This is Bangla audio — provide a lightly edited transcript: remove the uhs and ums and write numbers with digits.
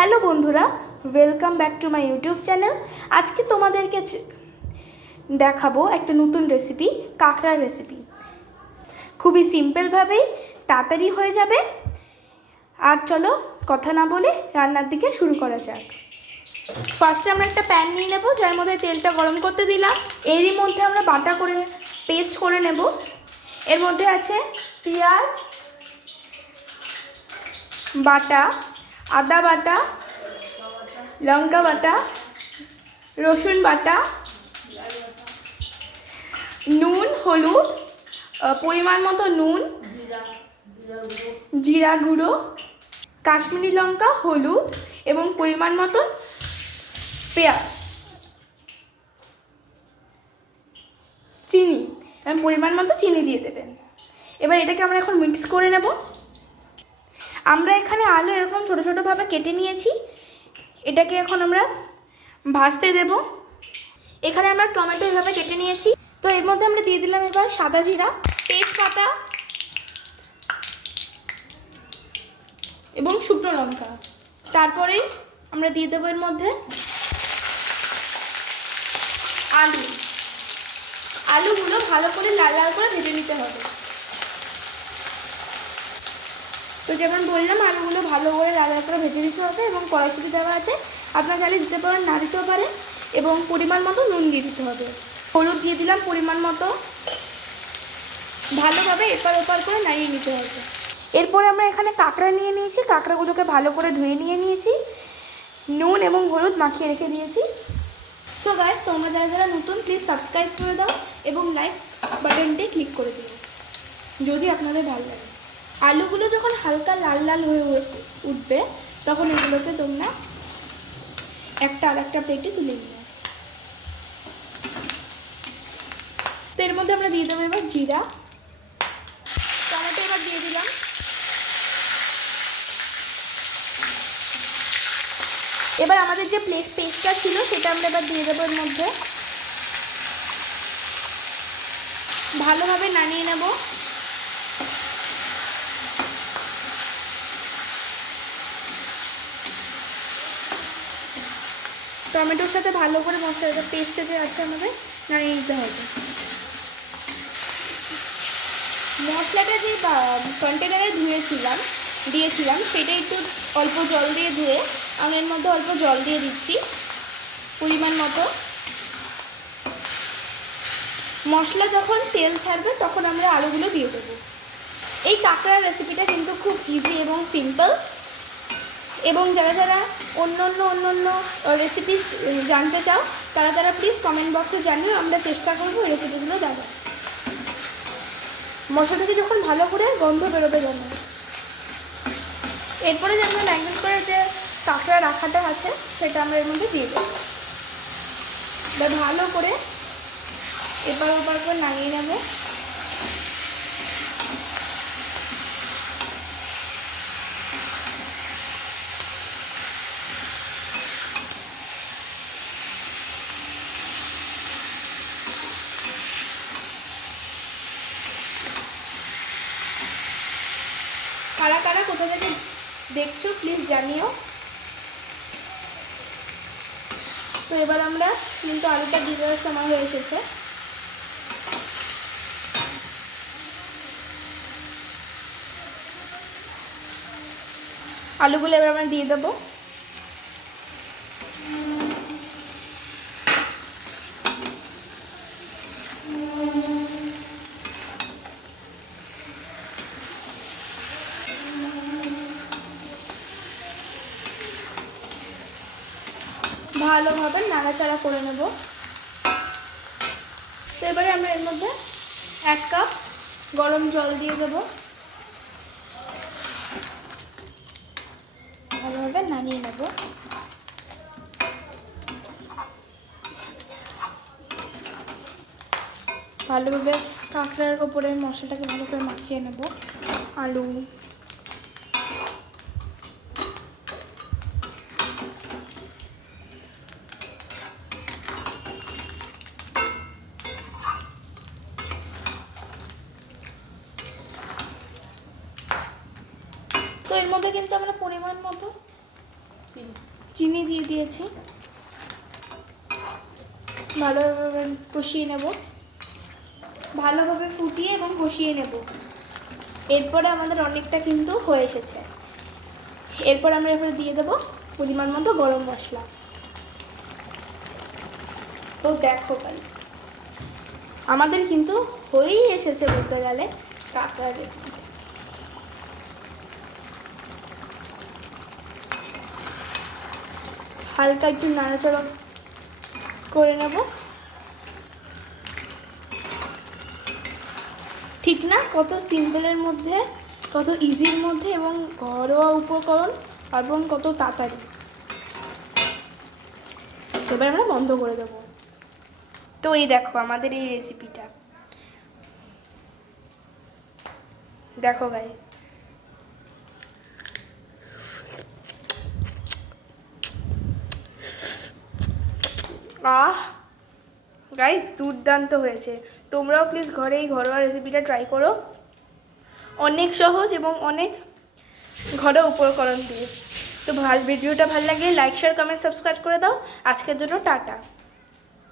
হ্যালো বন্ধুরা, welcome back to my YouTube channel. আজকে তোমাদেরকে দেখাবো একটা নতুন রেসিপি, কাঁকড়ার রেসিপি। খুবই সিম্পলভাবেই তাড়াতাড়ি হয়ে যাবে। আর চলো কথা না বলে রান্নার দিকে শুরু করা যাক। ফার্স্টে আমরা একটা প্যান নিয়ে নেব, যার মধ্যে তেলটা গরম করতে দিলাম। এরই মধ্যে আমরা পেস্ট করে নেব। এর মধ্যে আছে পেঁয়াজ বাটা, আদা বাটা, লঙ্কা বাটা, রসুন বাটা, নুন, হলুদ, পরিমাণ মতো নুন, জিরা গুঁড়ো, কাশ্মীরি লঙ্কা, হলুদ এবং পরিমাণ মতো পেঁয়াজ, চিনি এবং পরিমাণ মতো চিনি দিয়ে দেবেন। এবার এটাকে আমরা এখন মিক্স করে নেব। আমরা এখানে আলু এরকম ছোটো ছোটোভাবে কেটে নিয়েছি। এটাকে এখন আমরা ভাজতে দেব। এখানে আমরা টমেটো এভাবে কেটে নিয়েছি। তো এর মধ্যে আমরা দিয়ে দিলাম এবার সাদা জিরা, তেজপাতা এবং শুকনো লঙ্কা। তারপরে আমরা দিয়ে দেবো এর মধ্যে আলুগুলো ভালো করে লাল লাল করে ভেজে নিতে হবে। তো যেমন বললাম, আলুগুলো ভালো করে লাল লাল করে ভেজে নিতে হবে এবং কড়াইশুঁটি দেওয়া আছে, আপনারা চাইলে দিতে পারেন, না দিতেও পারেন। এবং পরিমাণ মতো নুন দিয়ে দিতে হবে। হলুদ দিয়ে দিলাম পরিমাণ মতো। ভালোভাবে এপার ওপার করে নাড়িয়ে নিতে হবে। এরপরে আমরা এখানে কাঁকড়া নিয়ে নিয়েছি। কাঁকড়াগুলোকে ভালো করে ধুয়ে নিয়ে নিয়েছি, নুন এবং হলুদ মাখিয়ে রেখে দিয়েছি। সো গাইস, তোমরা যারা যারা নতুন, প্লিজ সাবস্ক্রাইব করে দাও এবং লাইক বাটনটি ক্লিক করে দিও যদি আপনাদের ভালো লাগে। আলুগুলো যখন হালকা লাল লাল হয়ে উঠবে, তখন এগুলোকে তোমরা একটা আর একটা প্লেটে তুলে নিও। তো এর মধ্যে আমরা দিয়ে দেবো এবার জিরা, টমেটো এবার দিয়ে দিলাম। এবার আমাদের যে পেস্টটা ছিল সেটা আমরা এবার দিয়ে দেবো এর মধ্যে। ভালোভাবে নাড়িয়ে নেব। টমেটোর সাথে ভালো করে মশলাটা পেস্টটা যে আছে আমাদের নাড়িয়ে নিতে হবে। মশলাটা যে কন্টেনারে দিয়েছিলাম সেটা একটু অল্প জল দিয়ে ধুয়ে আমি এর মধ্যে অল্প জল দিয়ে দিচ্ছি পরিমাণ মতো। মশলা যখন তেল ছাড়বে তখন আমরা আলুগুলো দিয়ে দেবো। এই কাঁকড়ার রেসিপিটা কিন্তু খুব ইজি এবং সিম্পল। এবং যারা যারা অন্য রেসিপি জানতে চাও, তারা প্লিজ কমেন্ট বক্সে জানিও। আমরা চেষ্টা করবো এই রেসিপিগুলো দেখার। মশলা থেকে যখন ভালো করে গন্ধ বেরোবে যেন, এরপরে যে আমরা ম্যারিনেট করে যে কাঁকড়া রাখাটা আছে সেটা আমরা এর মধ্যে দিয়ে দেবো। এবার ভালো করে এপার ওপার করে নাড়িয়ে নেব। কারা কারা কোথা থেকে দেখছো প্লিজ জানিও। তো এবার আমরা কিন্তু আলুটা দিয়ে দেওয়ার সময় হয়ে এসেছে। আলুগুলো এবার আমরা দিয়ে দেবো। ভালোভাবে নাড়াচাড়া করে নেব। তো এবারে আমরা এর মধ্যে 1 কাপ গরম জল দিয়ে দেব। ভালোভাবে নাড়িয়ে নেব। ভালোভাবে কাঁকড়ার ওপরে মশলাটাকে ভালো করে মাখিয়ে নেব। আলু, তো এর মধ্যে কিন্তু আমরা পরিমাণ মতো চিনি দিয়ে দিয়েছি, ভালোভাবে কষিয়ে নেব, ভালোভাবে ফুটিয়ে এবং কষিয়ে নেব। এরপরে আমাদের অনেকটা কিন্তু হয়ে এসেছে। এরপর আমরা এরপরে দিয়ে দেবো পরিমাণ মতো গরম মশলা। তো দেখো গাইস, আমাদের কিন্তু হয়েই এসেছে বলতে গেলে কাঁকড়ার রেসিপি। হালকা একটু নাড়াচাড়া করে নেব। ঠিক না, কত সিম্পলের মধ্যে, কত ইজির মধ্যে এবং ঘরোয়া উপকরণ এবং কত তাড়াতাড়ি। এবার আমরা বন্ধ করে দেব। তো এই দেখো আমাদের এই রেসিপিটা, দেখো গাইস, গাইস দুর্দান্ত হয়েছে। তোমরাও প্লিজ ঘরে এই ঘরোয়া রেসিপিটা ট্রাই করো, অনেক সহজ এবং অনেক ঘরোয়া উপকরণ দিয়ে। তো ভিডিওটা ভালো লাগলে লাইক শেয়ার কমেন্ট সাবস্ক্রাইব করে দাও। আজকের জন্য টাটা।